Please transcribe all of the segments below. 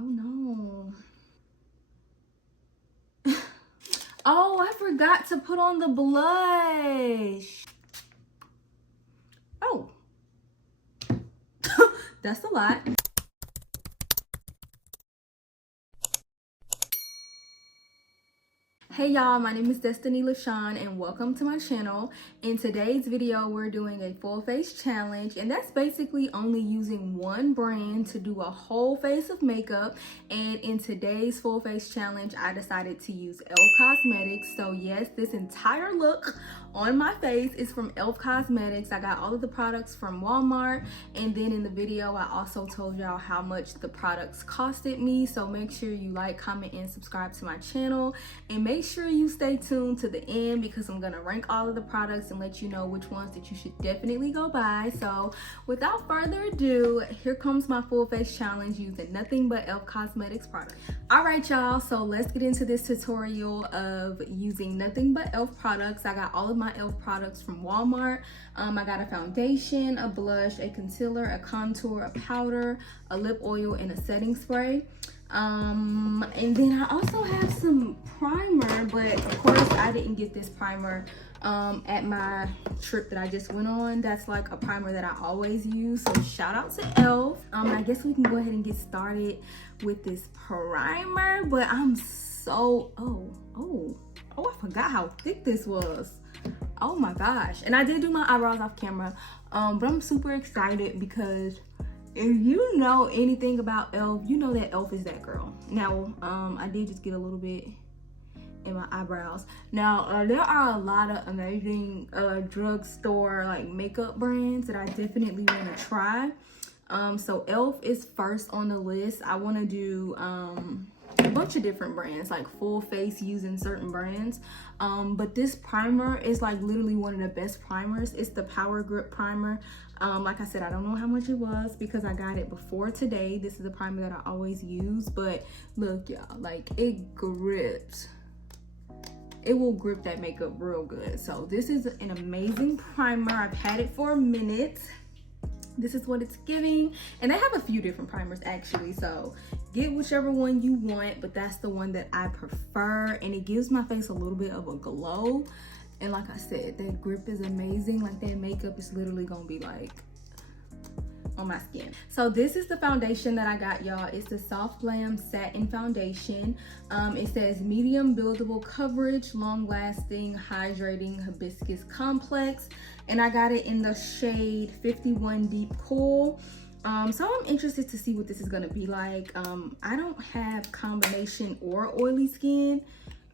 Oh no. Oh, I forgot to put on the blush. Oh, that's a lot. Hey y'all, my name is Lashan and welcome to my channel. In today's video, we're doing a full face challenge, and that's basically only using one brand to do a whole face of makeup. And in today's full face challenge, I decided to use E.l.f. Cosmetics. So yes, this entire look on my face is from E.l.f. Cosmetics. I got all of the products from Walmart, and then in the video, I also told y'all how much the products costed me. So make sure you like, comment, and subscribe to my channel, and make sure you stay tuned to the end because I'm gonna rank all of the products and let you know which ones that you should definitely go buy. So without further ado, here comes my full face challenge using nothing but E.l.f. Cosmetics products. All right, y'all, so let's get into this tutorial of using nothing but E.l.f. products. I got all of my E.l.f. products from Walmart. I got a foundation, a blush, a concealer, a contour, a powder, a lip oil, and a setting spray. And then I also have some primer, but of course I didn't get this primer at my trip that I just went on. That's like a primer that I always use, so shout out to E.l.f. I guess we can go ahead and get started with this primer, but I'm so I forgot how thick this was. Oh my gosh. And I did do my eyebrows off camera, but I'm super excited because if you know anything about E.l.f., you know that E.l.f. is that girl. Now, I did just get a little bit in my eyebrows. Now, there are a lot of amazing drugstore like makeup brands that I definitely want to try. So E.l.f. is first on the list. I want to do a bunch of different brands, like full face using certain brands. But this primer is like literally one of the best primers. It's the Power Grip primer. Like I said, I don't know how much it was because I got it before today. This is a primer that I always use, but look y'all, like it grips. It will grip that makeup real good. So this is an amazing primer. I've had it for a minute. This is what it's giving, and they have a few different primers actually, so get whichever one you want, but that's the one that I prefer, and it gives my face a little bit of a glow. And like I said, that grip is amazing. Like that makeup is literally gonna be like on my skin. So this is the foundation that I got, y'all. It's the Soft Glam Satin Foundation. It says medium buildable coverage, long lasting, hydrating hibiscus complex, and I got it in the shade 51 Deep Cool. So I'm interested to see what this is gonna be like. I don't have combination or oily skin.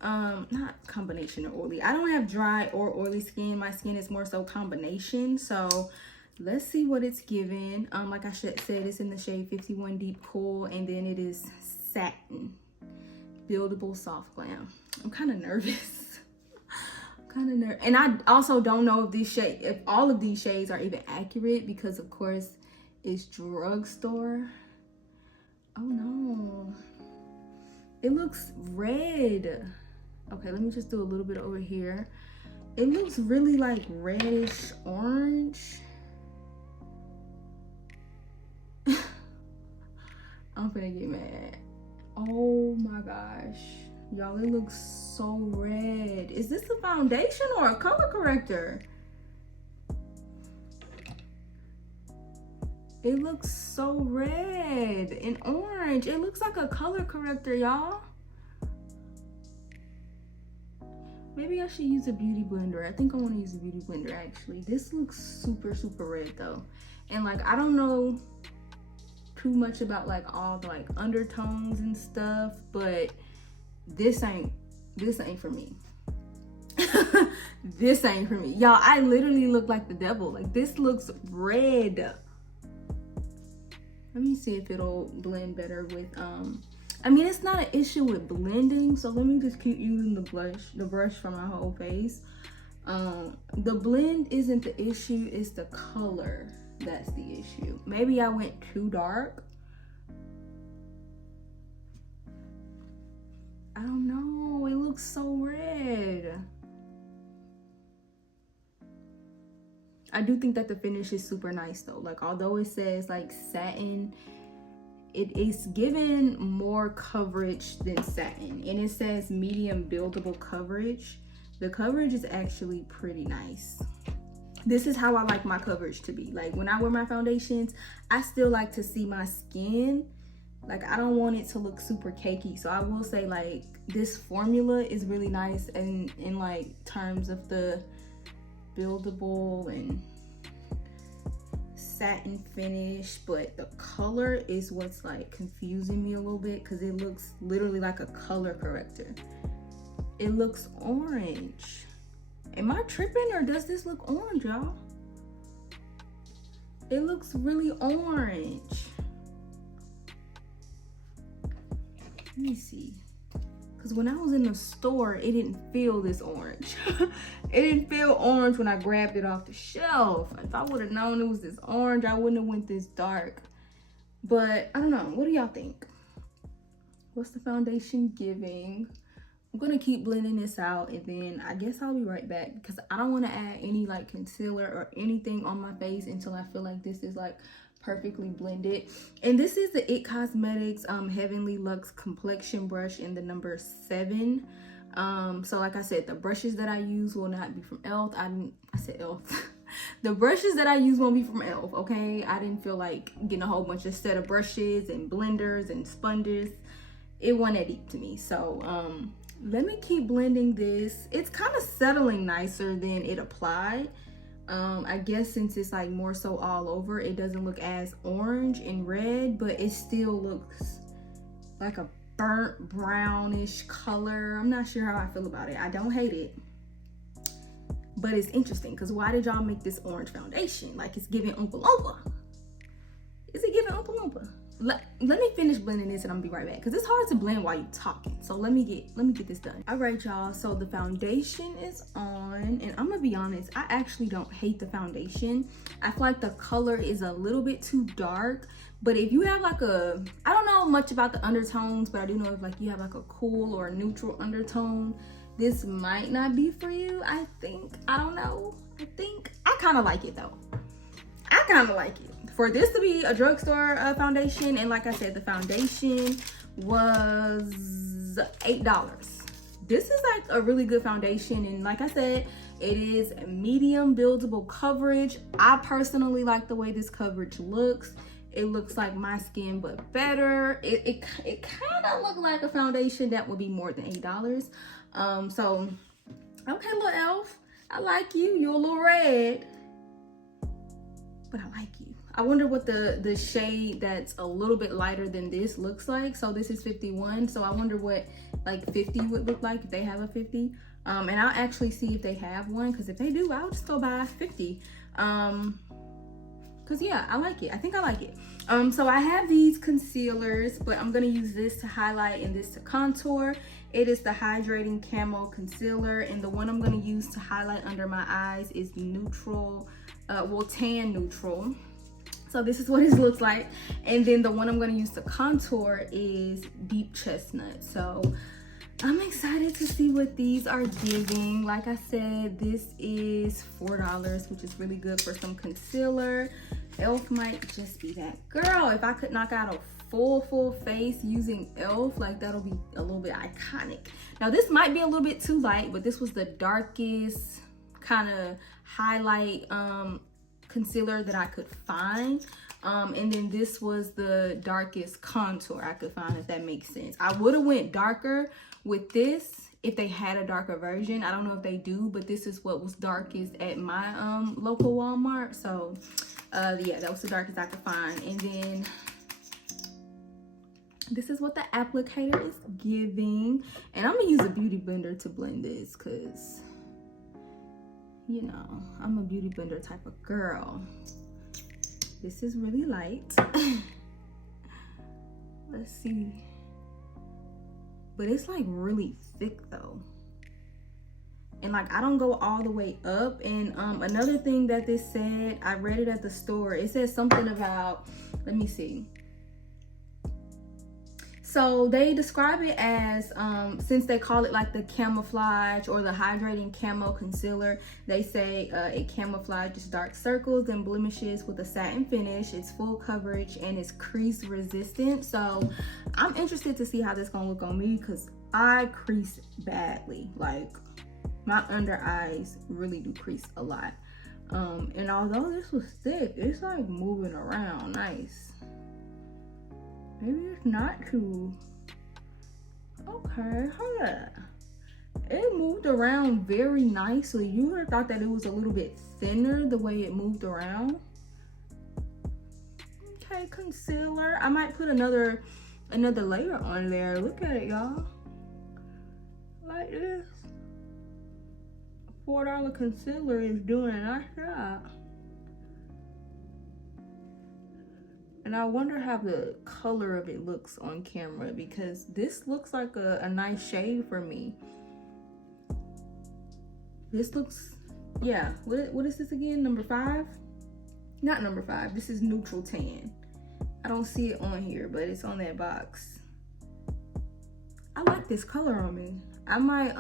Not combination or oily. I don't have dry or oily skin. My skin is more so combination. So let's see what it's giving. Like I said, it's in the shade 51 Deep Cool, and then it is satin buildable soft glam. I'm kind of nervous. And I also don't know if all of these shades are even accurate because of course it's drugstore. Oh no, it looks red. Okay, let me just do a little bit over here. It looks really like reddish orange. I'm gonna get mad. Oh my gosh, y'all, it looks so red. Is this a foundation or a color corrector? It looks so red and orange. It looks like a color corrector, y'all. Maybe I should use a beauty blender. I think I want to use a beauty blender actually. This looks super red though, and like I don't know too much about like all the like undertones and stuff, but this ain't for me. This ain't for me, y'all. I literally look like the devil. Like this looks red. Let me see if it'll blend better with I mean, it's not an issue with blending, so let me just keep using the brush for my whole face. The blend isn't the issue, it's the color that's the issue. Maybe I went too dark. I don't know, it looks so red. I do think that the finish is super nice though. Like although it says like satin, it is given more coverage than satin, and it says medium buildable coverage. The coverage is actually pretty nice. This is how I like my coverage to be. Like when I wear my foundations, I still like to see my skin. Like I don't want it to look super cakey. So I will say like this formula is really nice in like terms of the buildable and satin finish, but the color is what's like confusing me a little bit because it looks literally like a color corrector. It looks orange. Am I tripping or does this look orange, y'all? It looks really orange. Let me see. Because when I was in the store, it didn't feel this orange. It didn't feel orange when I grabbed it off the shelf. If I would have known it was this orange, I wouldn't have went this dark. But I don't know. What do y'all think? What's the foundation giving? I'm gonna keep blending this out and then I guess I'll be right back because I don't want to add any like concealer or anything on my face until I feel like this is like perfectly blended. And this is the It Cosmetics Heavenly Luxe Complexion Brush in the number 7. So like I said, the brushes that I use will not be from E.l.f. I said E.l.f. The brushes that I use won't be from E.l.f. Okay, I didn't feel like getting a whole bunch of set of brushes and blenders and sponges. It wasn't that deep to me. So let me keep blending this. It's kind of settling nicer than it applied. I guess since it's like more so all over, it doesn't look as orange and red, but it still looks like a burnt brownish color. I'm not sure how I feel about it. I don't hate it, but it's interesting because why did y'all make this orange foundation? Like it's giving Oompa Loompa. Is it giving Oompa Loompa? Let me finish blending this and I'm gonna be right back because it's hard to blend while you're talking. So let me get this done. All right, y'all, so the foundation is on and I'm gonna be honest, I actually don't hate the foundation. I feel like the color is a little bit too dark, but if you have like a, I don't know much about the undertones, but I do know if like you have like a cool or a neutral undertone, this might not be for you. I don't know. I kind of like it though. I kind of like it. For this to be a drugstore foundation, and like I said, the foundation was $8. This is like a really good foundation, and like I said, it is medium buildable coverage. I personally like the way this coverage looks. It looks like my skin, but better. It kind of looked like a foundation that would be more than $8. So, okay, little E.l.f., I like you. You're a little red, but I like you. I wonder what the shade that's a little bit lighter than this looks like. So this is 51. So I wonder what like 50 would look like if they have a 50. And I'll actually see if they have one, because if they do, I'll just go buy 50. Because yeah, I like it. I think I like it. So I have these concealers, but I'm gonna use this to highlight and this to contour. It is the Hydrating Camo Concealer, and the one I'm gonna use to highlight under my eyes is neutral, tan neutral. So this is what it looks like. And then the one I'm gonna use to contour is Deep Chestnut. So I'm excited to see what these are giving. Like I said, this is $4, which is really good for some concealer. E.l.f. might just be that girl. If I could knock out a full face using E.l.f., like that'll be a little bit iconic. Now this might be a little bit too light, but this was the darkest kind of highlight concealer that I could find. And then this was the darkest contour I could find, if that makes sense. I would have went darker with this if they had a darker version. I don't know if they do, but this is what was darkest at my local Walmart. So yeah, that was the darkest I could find. And then this is what the applicator is giving. And I'm gonna use a beauty blender to blend this because, you know, I'm a beauty blender type of girl. This is really light. Let's see. But it's like really thick though. And like I don't go all the way up. And another thing that this said, I read it at the store. It says something about, let me see. So they describe it as, since they call it like the camouflage or the hydrating camo concealer, they say it camouflages dark circles and blemishes with a satin finish. It's full coverage and it's crease resistant. So I'm interested to see how this gonna look on me, because I crease badly. Like, my under eyes really do crease a lot. And although this was thick, it's like moving around nice. Maybe it's not too. Okay, hold up. It moved around very nicely. You would have thought that it was a little bit thinner the way it moved around. Okay, concealer. I might put another layer on there. Look at it, y'all. Like this. $4 concealer is doing a nice job. And I wonder how the color of it looks on camera, because this looks like a nice shade for me. This looks, yeah, what is this again? Number 5? Not number 5, this is neutral tan. I don't see it on here, but it's on that box. I like this color on me. I might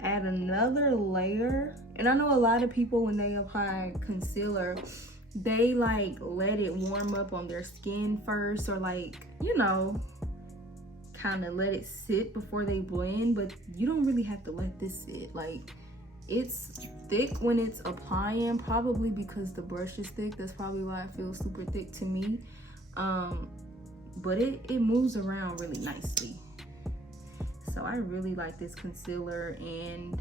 add another layer. And I know a lot of people, when they apply concealer, they like let it warm up on their skin first, or like, you know, kind of let it sit before they blend. But you don't really have to let this sit. Like, it's thick when it's applying, probably because the brush is thick. That's probably why it feels super thick to me. But it moves around really nicely. So I really like this concealer, and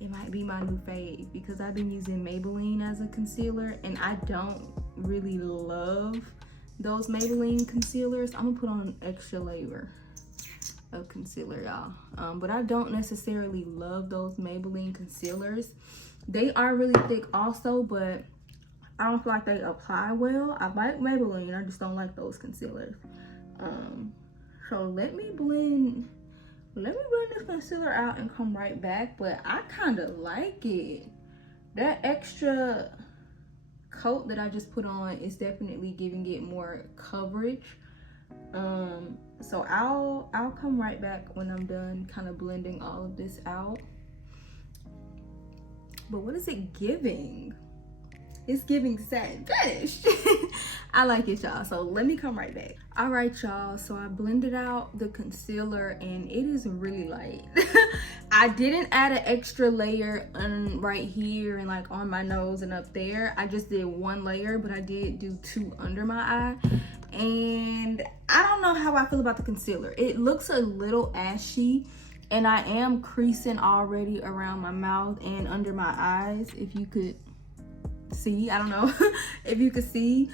it might be my new fave, because I've been using Maybelline as a concealer, and I don't really love those Maybelline concealers. I'm gonna put on an extra layer of concealer, y'all. But I don't necessarily love those Maybelline concealers. They are really thick also, but I don't feel like they apply well. I like Maybelline, I just don't like those concealers. So let me blend this concealer out and come right back. But I kind of like it. That extra coat that I just put on is definitely giving it more coverage. So I'll come right back when I'm done kind of blending all of this out. But what is it giving? It's giving satin finish. I like it, y'all. So let me come right back. All right, y'all. So I blended out the concealer and it is really light. I didn't add an extra layer on right here and like on my nose and up there. I just did one layer, but I did do 2 under my eye. And I don't know how I feel about the concealer. It looks a little ashy, and I am creasing already around my mouth and under my eyes, if you could see. I don't know if you could see.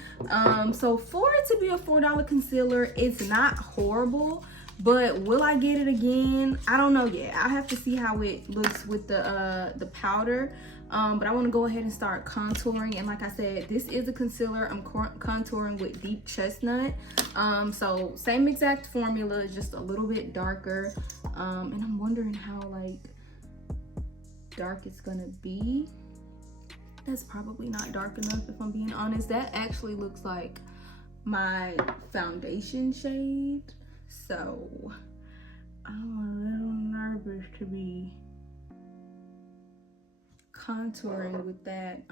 So for it to be a $4 concealer, it's not horrible, but will I get it again? I don't know yet. I have to see how it looks with the powder. But I want to go ahead and start contouring. And like I said, this is a concealer. I'm contouring with deep chestnut. So same exact formula, just a little bit darker. And I'm wondering how like dark it's gonna be. That's probably not dark enough, if I'm being honest. That actually looks like my foundation shade. So I'm a little nervous to be contouring with that,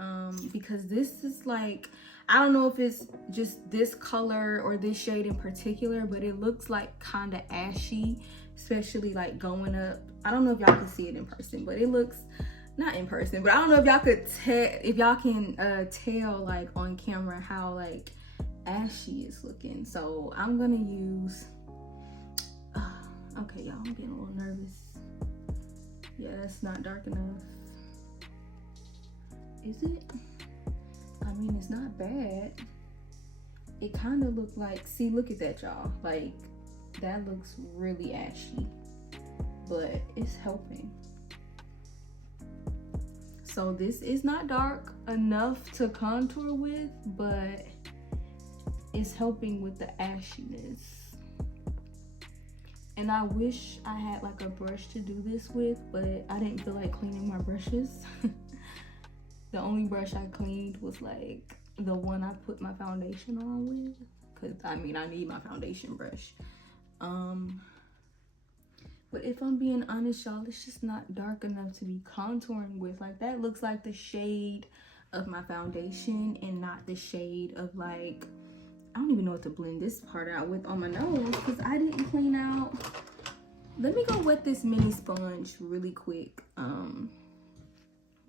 because this is like, I don't know if it's just this color or this shade in particular, but it looks like kind of ashy, especially like going up. I don't know if y'all can see it in person, but it looks, not in person, but I don't know if y'all could tell like on camera how like ashy it's looking. So I'm gonna use okay, y'all, I'm getting a little nervous. Yeah, that's not dark enough. Is it? I mean, it's not bad. It kind of looked like, see, look at that, y'all. Like, that looks really ashy, but it's helping. So this is not dark enough to contour with, but it's helping with the ashiness. And I wish I had like a brush to do this with, but I didn't feel like cleaning my brushes. The only brush I cleaned was like the one I put my foundation on with. because I mean, I need my foundation brush. But if I'm being honest, y'all, it's just not dark enough to be contouring with. Like, that looks like the shade of my foundation and not the shade of, like, I don't even know what to blend this part out with on my nose because I didn't clean out. Let me go wet this mini sponge really quick.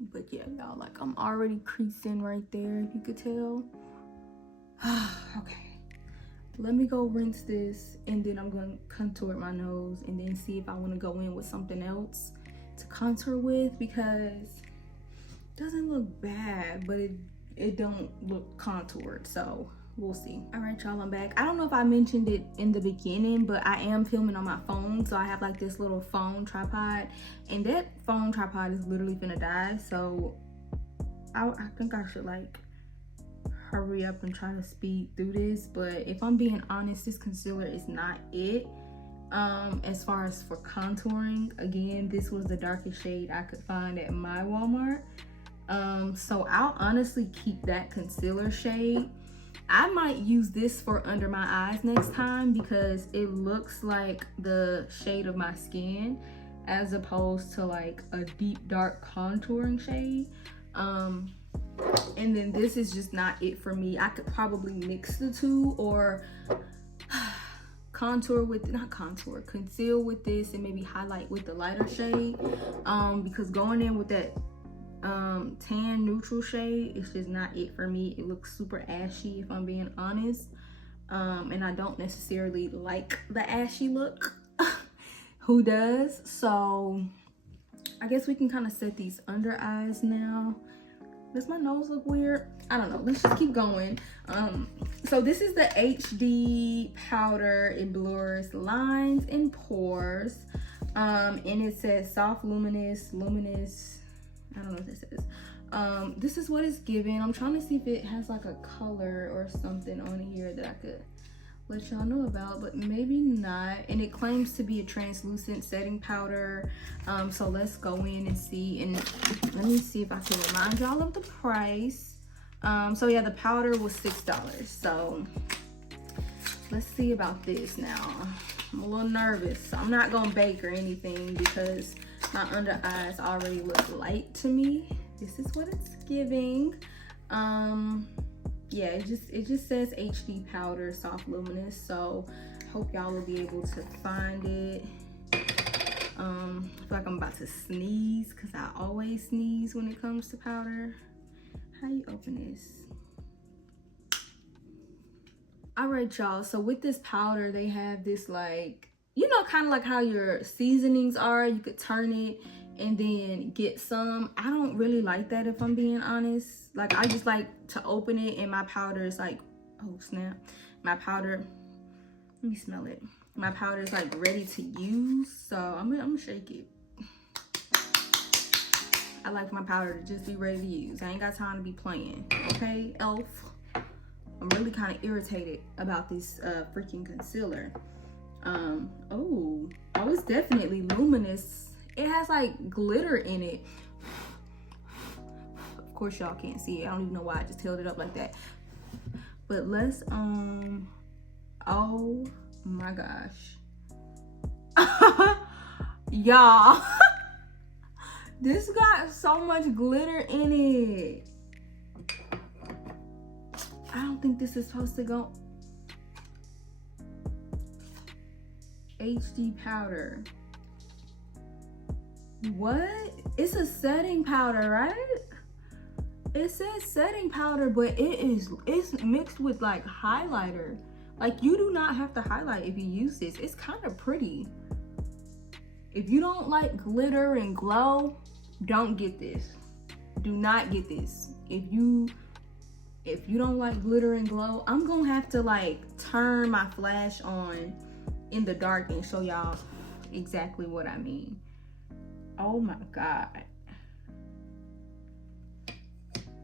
But yeah, y'all, like, I'm already creasing right there, if you could tell. Okay, let me go rinse this, and then I'm gonna contour my nose and then see if I want to go in with something else to contour with, because it doesn't look bad, but it don't look contoured, so we'll see. All right, y'all, I'm back. I don't know if I mentioned it in the beginning, but I am filming on my phone, so I have like this little phone tripod, and that phone tripod is literally finna die, so I think I should like hurry up and try to speed through this. But if I'm being honest, this concealer is not it. As far as for contouring, again, this was the darkest shade I could find at my Walmart. So I'll honestly keep that concealer shade. I might use this for under my eyes next time because it looks like the shade of my skin as opposed to like a deep dark contouring shade. And then this is just not it for me. I could probably mix the two or conceal with this and maybe highlight with the lighter shade, because going in with that tan neutral shade, it's just not it for me. It looks super ashy, if I'm being honest, and I don't necessarily like the ashy look. Who does? So I guess we can kind of set these under eyes now. Does my nose look weird? I don't know. Let's just keep going. So this is the HD powder. It blurs lines and pores, and it says soft luminous. I don't know what this is. This is what it's giving. I'm trying to see if it has like a color or something on here that I could let y'all know about, but maybe not. And it claims to be a translucent setting powder. So let's go in and see, and let me see if I can remind y'all of the price. So yeah, the powder was $6. So let's see about this now. I'm a little nervous. I'm not gonna bake or anything because my under eyes already look light to me. This is what it's giving. Yeah, it just says HD powder, soft luminous. So hope y'all will be able to find it. I feel like I'm about to sneeze because I always sneeze when it comes to powder. How you open this? All right, y'all, so with this powder, they have this, like, you know, kind of like how your seasonings are. You could turn it and then get some. I don't really like that, if I'm being honest. Like, I just like to open it and my powder is like, oh snap, my powder, let me smell it. My powder is like ready to use, so I'm gonna shake it. I like my powder to just be ready to use. I ain't got time to be playing, okay, E.l.f. I'm really kind of irritated about this freaking concealer. Oh, it's definitely luminous. It has like glitter in it. Of course y'all can't see it. I don't even know why I just held it up like that. But let's oh my gosh. Y'all, this got so much glitter in it. I don't think this is supposed to go. HD powder. What? It's a setting powder, right? It says setting powder, but it's mixed with like highlighter. Like, you do not have to highlight if you use this. It's kind of pretty. If you don't like glitter and glow, don't get this. Do not get this. If you don't like glitter and glow, I'm gonna have to like turn my flash on in the dark and show y'all exactly what I mean. Oh my God.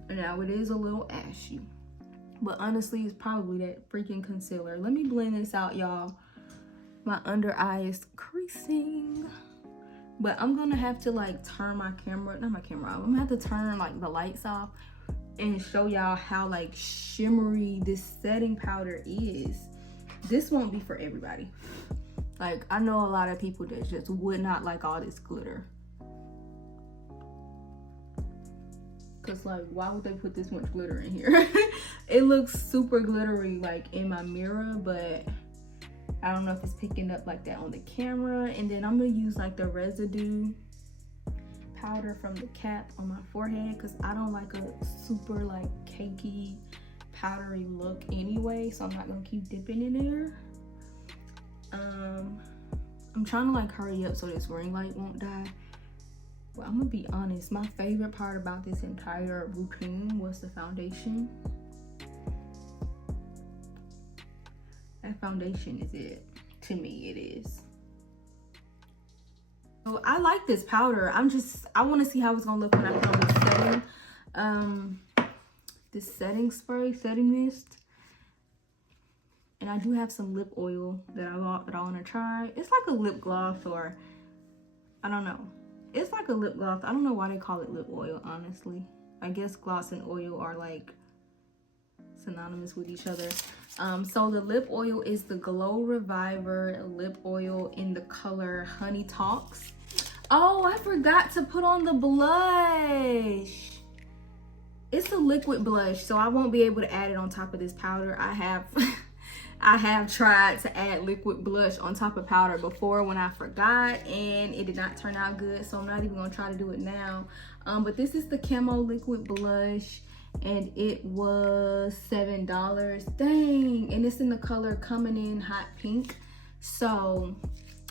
Now it is a little ashy, but honestly it's probably that freaking concealer. Let me blend this out, y'all. My under eye is creasing, but I'm gonna have to like turn my camera, not my camera off. I'm gonna have to turn like the lights off and show y'all how like shimmery this setting powder is. This won't be for everybody. Like, I know a lot of people that just would not like all this glitter. Cause like, why would they put this much glitter in here? It looks super glittery like in my mirror, but I don't know if it's picking up like that on the camera. And then I'm gonna use like the residue powder from the cap on my forehead, because I don't like a super like cakey powdery look anyway, so I'm not gonna keep dipping in there. I'm trying to like hurry up so this ring light won't die. Well, I'm gonna be honest, my favorite part about this entire routine was the foundation. That foundation is it. To me, it is. So I like this powder. I want to see how it's gonna look when I put on this setting. This setting spray, setting mist. And I do have some lip oil that I want to try. It's like a lip gloss, or I don't know. It's like a lip gloss. I don't know why they call it lip oil, honestly. I guess gloss and oil are like synonymous with each other. So the lip oil is the Glow Reviver lip oil in the color Honey Talks. Oh, I forgot to put on the blush. It's a liquid blush, so I won't be able to add it on top of this powder. I have tried to add liquid blush on top of powder before when I forgot, and it did not turn out good, so I'm not even gonna try to do it now. But this is the Camo liquid blush, and it was $7. Dang, and it's in the color Coming In Hot Pink. So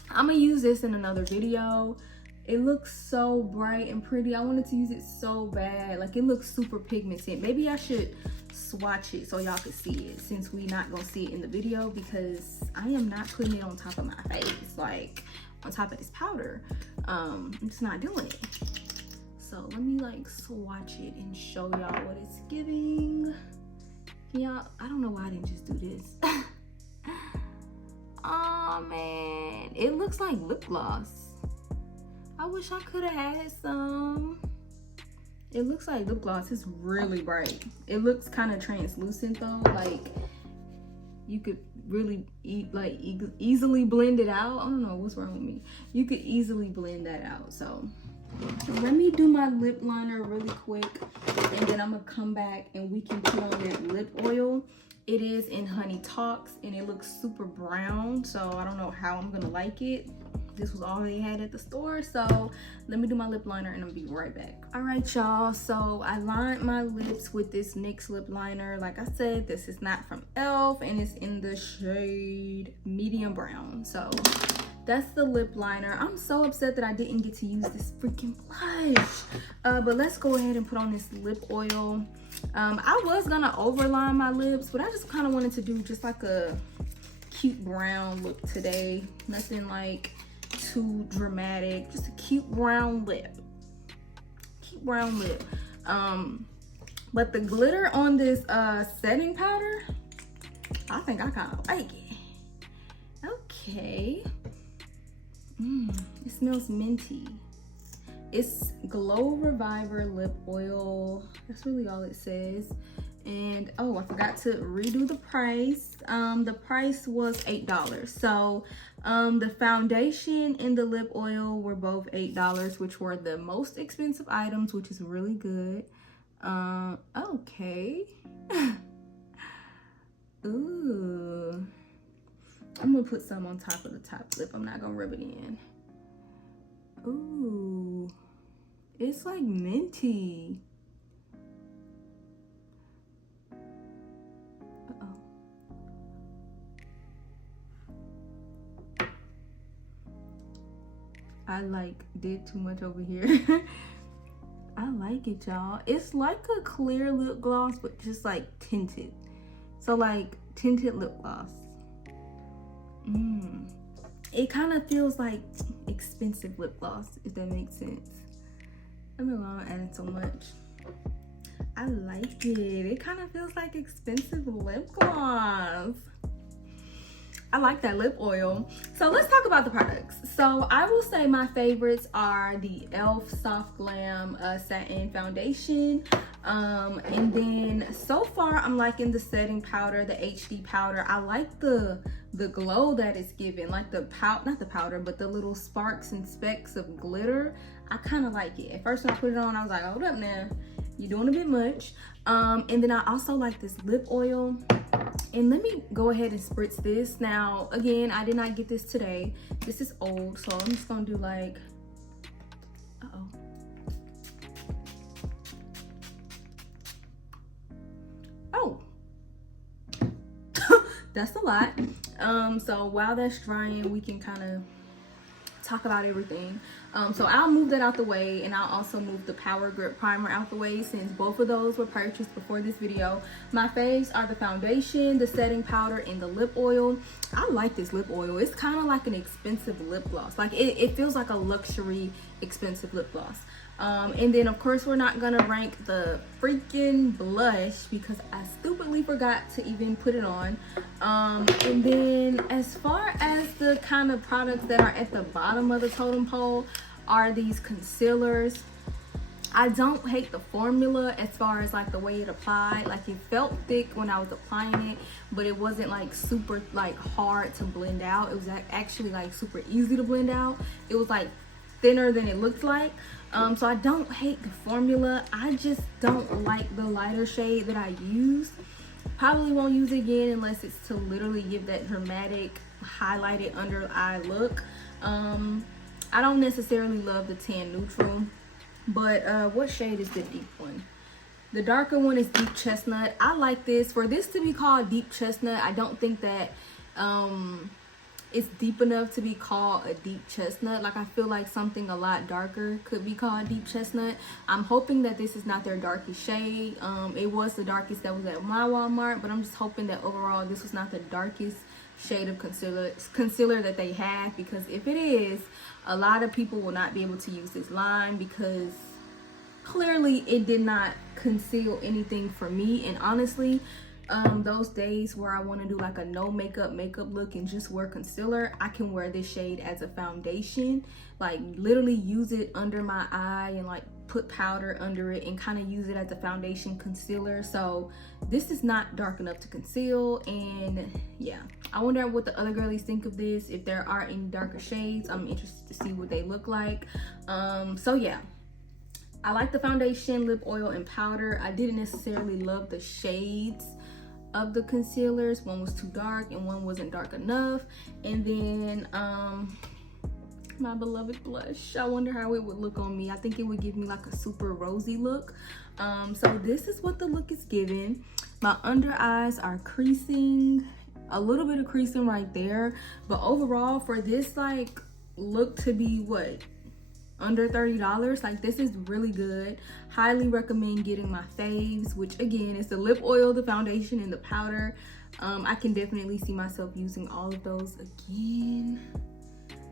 I'm gonna use this in another video. It looks so bright and pretty. I wanted to use it so bad. Like, it looks super pigmented. Maybe I should swatch it so y'all can see it, since we not gonna see it in the video, because I am not putting it on top of my face, like on top of this powder. I'm just not doing it. So let me like swatch it and show y'all what it's giving. Y'all, I don't know why I didn't just do this. Oh man, it looks like lip gloss. I wish I could have had some. It looks like lip gloss. It's really bright. It looks kind of translucent though. Like, you could really easily blend it out. I don't know what's wrong with me. You could easily blend that out. So let me do my lip liner really quick, and then I'm gonna come back and we can put on that lip oil. It is in Honey Talks, and it looks super brown, so I don't know how I'm gonna like it. This was all they had at the store, so let me do my lip liner and I'll be right back. All right, y'all, so I lined my lips with this NYX lip liner. Like I said, this is not from E.l.f. and it's in the shade medium brown. So that's the lip liner. I'm so upset that I didn't get to use this freaking blush. But let's go ahead and put on this lip oil. I was gonna overline my lips, but I just kind of wanted to do just like a cute brown look today. Nothing like too dramatic, just a cute brown lip. Cute brown lip. But the glitter on this setting powder, I think I kind of like it. Okay. It smells minty. It's Glow Reviver lip oil. That's really all it says. And oh, I forgot to redo the price. The price was $8. So the foundation and the lip oil were both $8, which were the most expensive items, which is really good. Okay. Ooh. I'm gonna put some on top of the top lip. I'm not gonna rub it in. Ooh. It's like minty. I like did too much over here. I like it, y'all. It's like a clear lip gloss, but just like tinted. So like tinted lip gloss. It kind of feels like expensive lip gloss, if that makes sense. I don't know why I'm adding so much. I like it. It kind of feels like expensive lip gloss. I like that lip oil. So let's talk about the products. So I will say my favorites are the E.l.f. Soft Glam Satin Foundation. And then so far I'm liking the setting powder, the HD powder. I like the glow that it's giving, like the not the powder, but the little sparks and specks of glitter. I kind of like it. At first when I put it on, I was like, hold up now, you're doing a bit much. And then I also like this lip oil. And let me go ahead and spritz this. Now, again, I did not get this today. This is old, so I'm just gonna do like, oh, that's a lot. So while that's drying, we can kind of talk about everything. So I'll move that out the way, and I'll also move the Power Grip Primer out the way since both of those were purchased before this video. My faves are the foundation, the setting powder, and the lip oil. I like this lip oil. It's kind of like an expensive lip gloss. Like it feels like a luxury expensive lip gloss. And then of course we're not gonna rank the freaking blush because I stupidly forgot to even put it on. And then as far as the kind of products that are at the bottom of the totem pole are these concealers. I don't hate the formula as far as like the way it applied. Like it felt thick when I was applying it, but it wasn't like super like hard to blend out. It was actually like super easy to blend out. It was like thinner than it looked like. So I don't hate the formula. I just don't like the lighter shade that I used. Probably won't use it again unless it's to literally give that dramatic highlighted under eye look. I don't necessarily love the tan neutral, but what shade is the deep one? The darker one is deep chestnut. I like this. For this to be called deep chestnut, I don't think that it's deep enough to be called a deep chestnut. Like I feel like something a lot darker could be called deep chestnut. I'm hoping that this is not their darkest shade. It was the darkest that was at my Walmart, but I'm just hoping that overall this was not the darkest shade of concealer that they have, because if it is, a lot of people will not be able to use this line because clearly it did not conceal anything for me. And honestly, those days where I want to do like a no makeup look and just wear concealer, I can wear this shade as a foundation, like literally use it under my eye and like put powder under it and kind of use it as a foundation concealer. So this is not dark enough to conceal. And yeah, I wonder what the other girlies think of this. If there are any darker shades, I'm interested to see what they look like. So yeah, I like the foundation, lip oil, and powder. I didn't necessarily love the shades of the concealers. One was too dark and one wasn't dark enough. And then my beloved blush, I wonder how it would look on me. I think it would give me like a super rosy look. So this is what the look is giving. My under eyes are creasing, a little bit of creasing right there, but overall for this like look to be what, under $30, like this is really good. Highly recommend getting my faves, which again is the lip oil, the foundation, and the powder. I can definitely see myself using all of those again.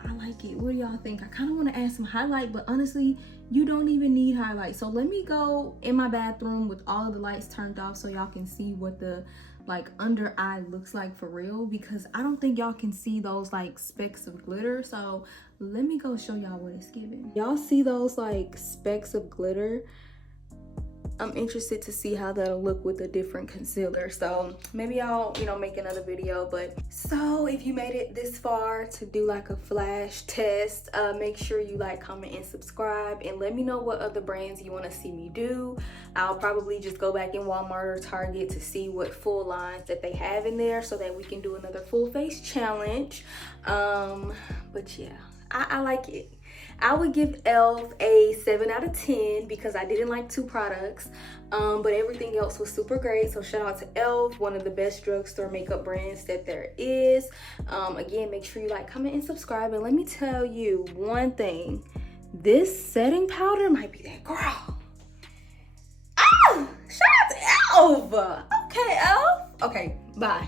I like it. What do y'all think? I kind of want to add some highlight, but honestly, you don't even need highlight. So let me go in my bathroom with all of the lights turned off so y'all can see what the like under eye looks like for real, because I don't think y'all can see those like specks of glitter. So let me go show y'all what it's giving. Y'all see those like specks of glitter? I'm interested to see how that'll look with a different concealer. So maybe I'll, you know, make another video. But so if you made it this far to do like a flash test, make sure you like, comment, and subscribe, and let me know what other brands you want to see me do. I'll probably just go back in Walmart or Target to see what full lines that they have in there so that we can do another full face challenge. But yeah, I like it. I would give E.l.f. a 7 out of 10 because I didn't like 2 products, but everything else was super great. So shout out to E.l.f., one of the best drugstore makeup brands that there is. Again, make sure you like, comment, and subscribe. And let me tell you one thing, this setting powder might be that girl. Ah! Shout out to E.l.f. Okay, E.l.f. Okay, bye.